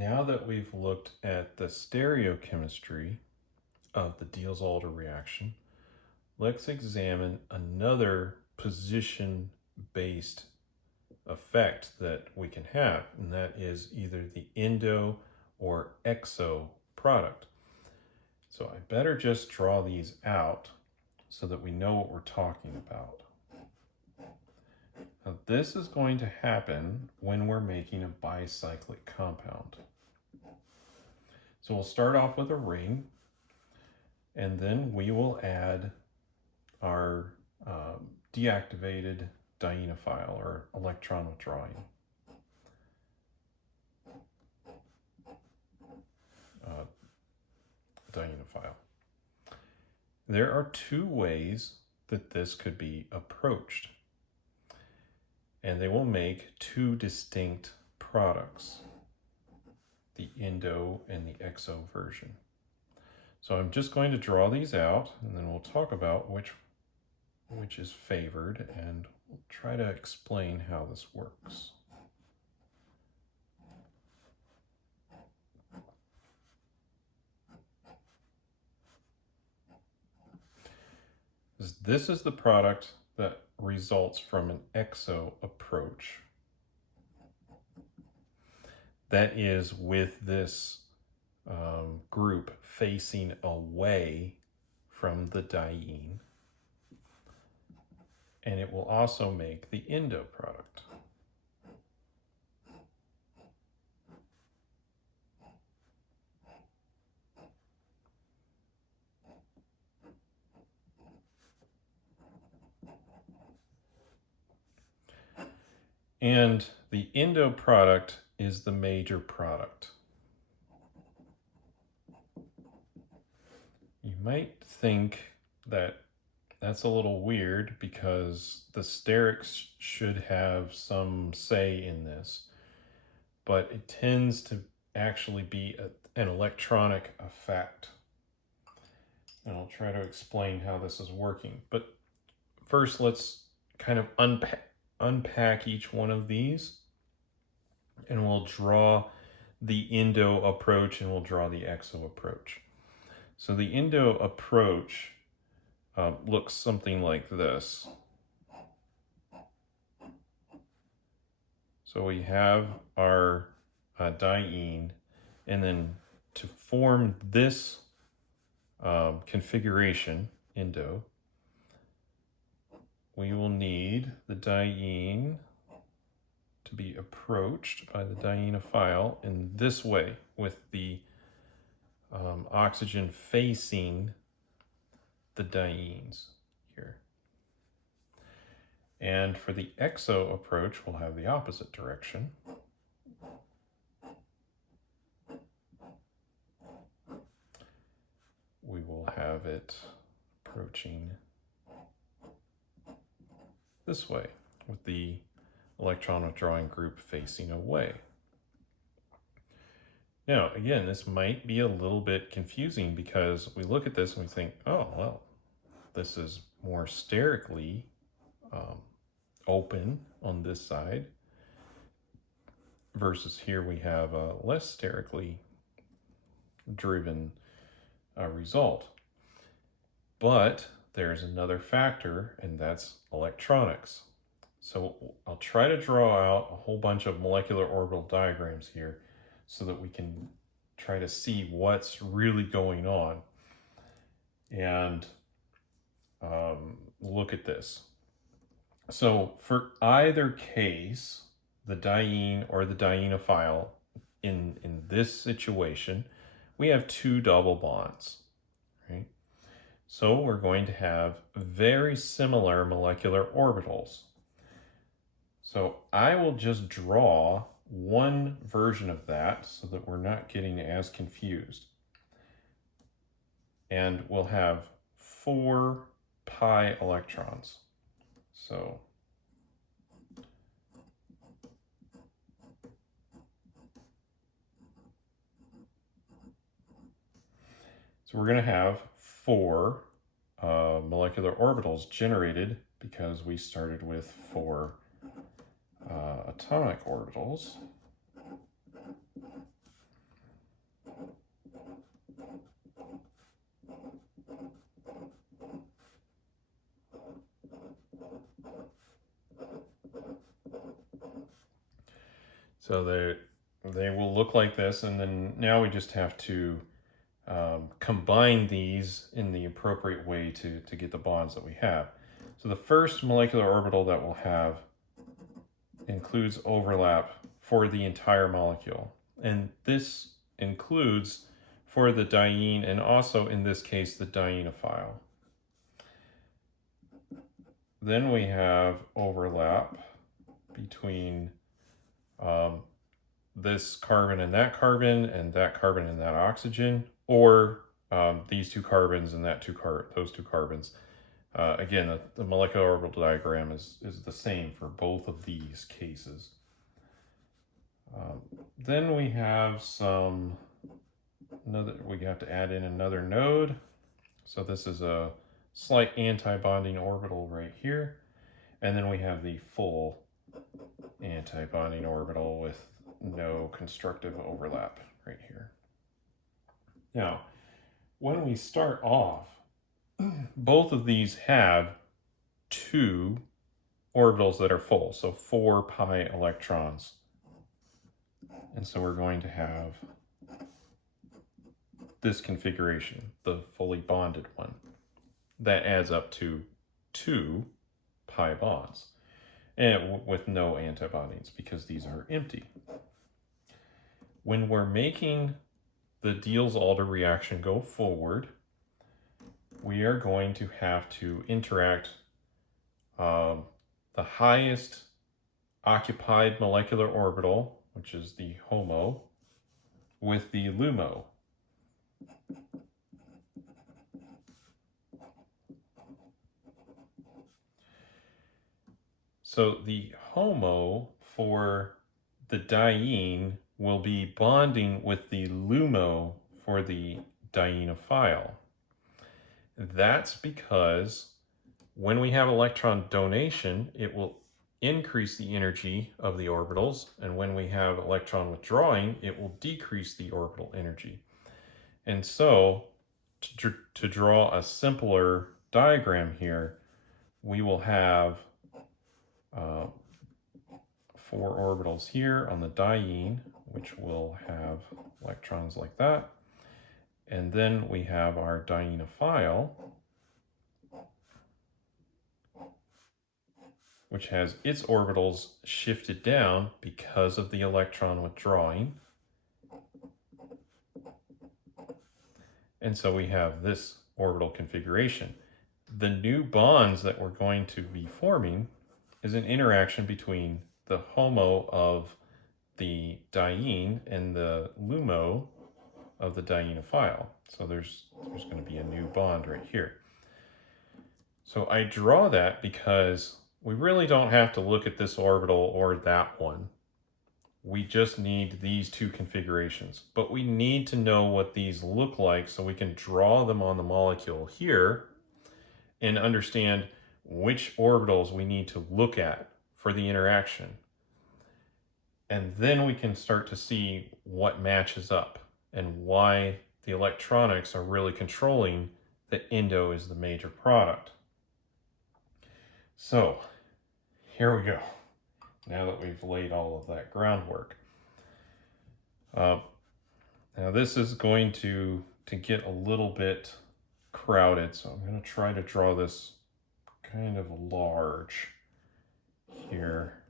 now that we've looked at the stereochemistry of the Diels-Alder reaction, let's examine another position-based effect that we can have, and that is either the endo or exo product. So I better just draw these out so that we know what we're talking about. Now, this is going to happen when we're making a bicyclic compound. So we'll start off with a ring, and then we will add our deactivated dienophile or electron withdrawing dienophile. There are two ways that this could be approached, and they will make two distinct products, the endo and the exo version. So I'm just going to draw these out, and then we'll talk about which is favored, and we'll try to explain how this works. This is the product that results from an exo approach. That is with this group facing away from the diene. And it will also make the endo product. And the endo product is the major product. You might think that that's a little weird because the sterics should have some say in this, but it tends to actually be an electronic effect. And I'll try to explain how this is working. But first, let's kind of unpack each one of these, and we'll draw the endo approach and we'll draw the exo approach. So the endo approach looks something like this. So we have our diene, and then to form this configuration, endo, we will need the diene to be approached by the dienophile in this way, with the oxygen facing the dienes here. And for the exo approach, we'll have the opposite direction. We will have it approaching this way, with the electron withdrawing group facing away. Now, again, this might be a little bit confusing because we look at this and we think, oh, well, this is more sterically open on this side, versus here we have a less sterically driven result. But there's another factor, and that's electronics. So I'll try to draw out a whole bunch of molecular orbital diagrams here so that we can try to see what's really going on. And look at this. So for either case, the diene or the dienophile, in this situation, we have two double bonds, right? So we're going to have very similar molecular orbitals. So I will just draw one version of that so that we're not getting as confused. And we'll have 4 pi electrons. So we're going to have 4 molecular orbitals generated because we started with 4 atomic orbitals. So they will look like this, and then now we just have to combine these in the appropriate way to get the bonds that we have. So the first molecular orbital that we'll have includes overlap for the entire molecule. And this includes for the diene, and also in this case the dienophile. Then we have overlap between this carbon and that carbon and that oxygen, or these two carbons and those two carbons. Again, the molecular orbital diagram is the same for both of these cases. Then we have we have to add in another node. So this is a slight anti-bonding orbital right here. And then we have the full anti-bonding orbital with no constructive overlap right here. Now, when we start off, both of these have 2 orbitals that are full, so 4 pi electrons. And so we're going to have this configuration, the fully bonded one. That adds up to 2 pi bonds, and with no antibodies because these are empty. When we're making the Diels-Alder reaction go forward, we are going to have to interact the highest occupied molecular orbital, which is the HOMO, with the LUMO. So the HOMO for the diene will be bonding with the LUMO for the dienophile. That's because when we have electron donation, it will increase the energy of the orbitals, and when we have electron withdrawing, it will decrease the orbital energy. And so, to draw a simpler diagram here, we will have 4 orbitals here on the diene, which will have electrons like that. And then we have our dienophile, which has its orbitals shifted down because of the electron withdrawing. And so we have this orbital configuration. The new bonds that we're going to be forming is an interaction between the HOMO of the diene and the LUMO of the dienophile. So there's going to be a new bond right here. So I draw that because we really don't have to look at this orbital or that one. We just need these 2 configurations, but we need to know what these look like so we can draw them on the molecule here and understand which orbitals we need to look at for the interaction. And then we can start to see what matches up and why the electronics are really controlling that endo is the major product. So here we go. Now that we've laid all of that groundwork. Now this is going to get a little bit crowded, so I'm going to try to draw this kind of large here.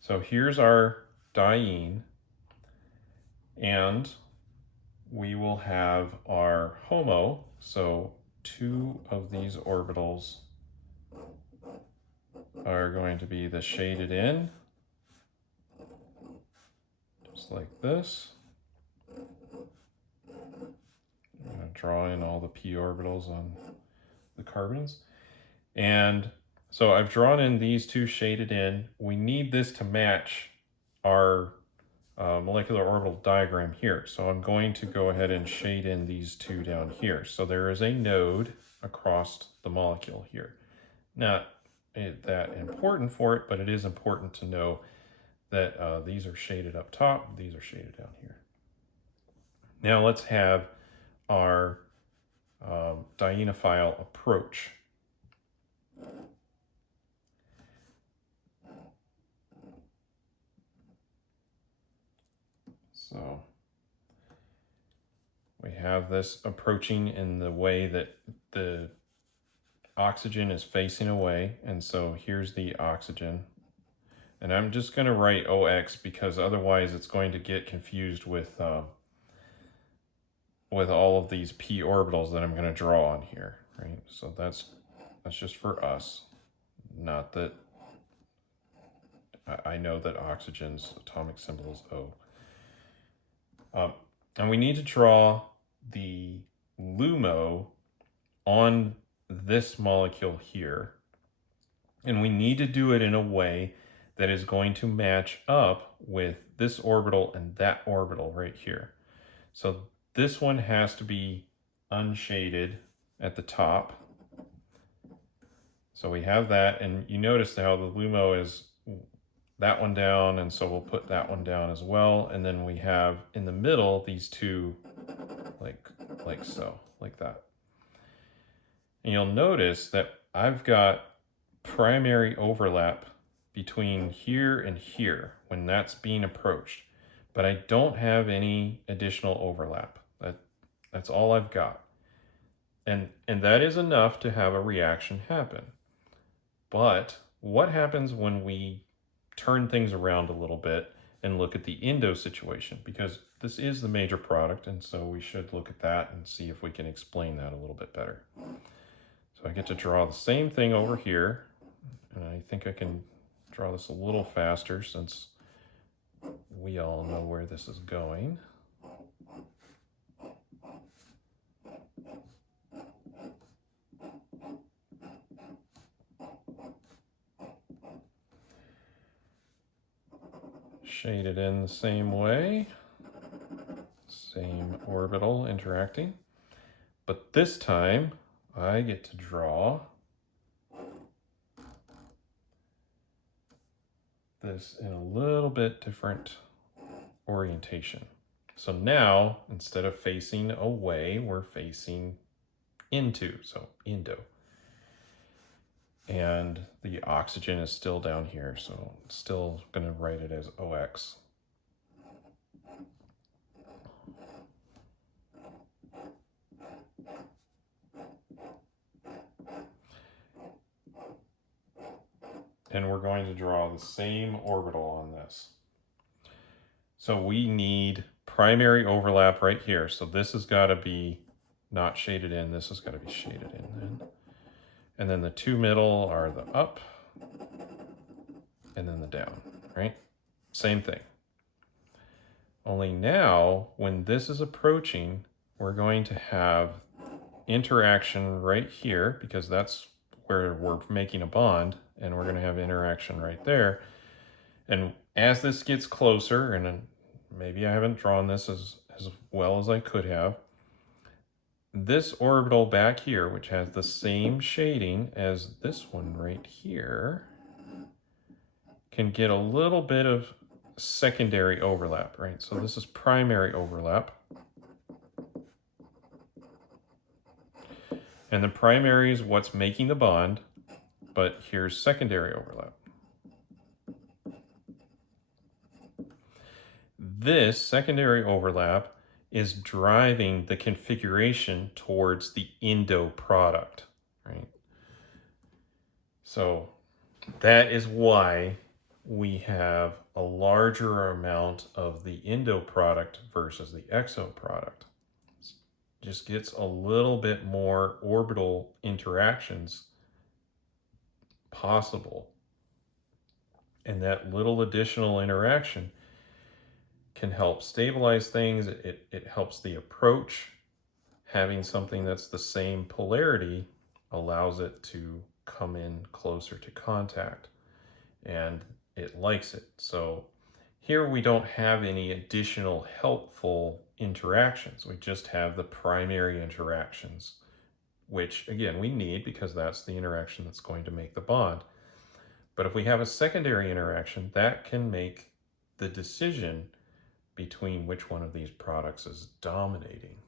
So here's our diene, and we will have our HOMO, so 2 of these orbitals are going to be the shaded in, just like this. I'm going to draw in all the p orbitals on the carbons. And so I've drawn in these 2 shaded in. We need this to match our molecular orbital diagram here. So I'm going to go ahead and shade in these 2 down here. So there is a node across the molecule here. Not that important for it, but it is important to know that these are shaded up top, these are shaded down here. Now let's have our dienophile approach. So we have this approaching in the way that the oxygen is facing away. And so here's the oxygen. And I'm just going to write OX because otherwise it's going to get confused with all of these p orbitals that I'm going to draw on here, right? So that's just for us. Not that I know that oxygen's atomic symbol is O. And we need to draw the LUMO on this molecule here. And we need to do it in a way that is going to match up with this orbital and that orbital right here. So this one has to be unshaded at the top. So we have that, and you notice how the LUMO is that one down, and so we'll put that one down as well. And then we have in the middle these two like so, like that. And you'll notice that I've got primary overlap between here and here when that's being approached, but I don't have any additional overlap. That's all I've got. And that is enough to have a reaction happen. But what happens when we turn things around a little bit and look at the endo situation? Because this is the major product, and so we should look at that and see if we can explain that a little bit better. So I get to draw the same thing over here, and I think I can draw this a little faster since we all know where this is going. Shade it in the same way, same orbital interacting, but this time I get to draw this in a little bit different orientation. So now, instead of facing away, we're facing into, so endo. And the oxygen is still down here, so I'm still going to write it as OX. And we're going to draw the same orbital on this. So we need primary overlap right here. So this has got to be not shaded in. This has got to be shaded in then. And then the two middle are the up and then the down, right? Same thing. Only now, when this is approaching, we're going to have interaction right here because that's where we're making a bond, and we're going to have interaction right there. And as this gets closer, and maybe I haven't drawn this as well as I could have, this orbital back here, which has the same shading as this one right here, can get a little bit of secondary overlap, right? So this is primary overlap. And the primary is what's making the bond, but here's secondary overlap. This secondary overlap is driving the configuration towards the endo product, right? So that is why we have a larger amount of the endo product versus the exo product. It just gets a little bit more orbital interactions possible. And that little additional interaction can help stabilize things. It helps the approach. Having something that's the same polarity allows it to come in closer to contact, and it likes it. So here we don't have any additional helpful interactions. We just have the primary interactions, which again we need because that's the interaction that's going to make the bond. But if we have a secondary interaction, that can make the decision between which one of these products is dominating.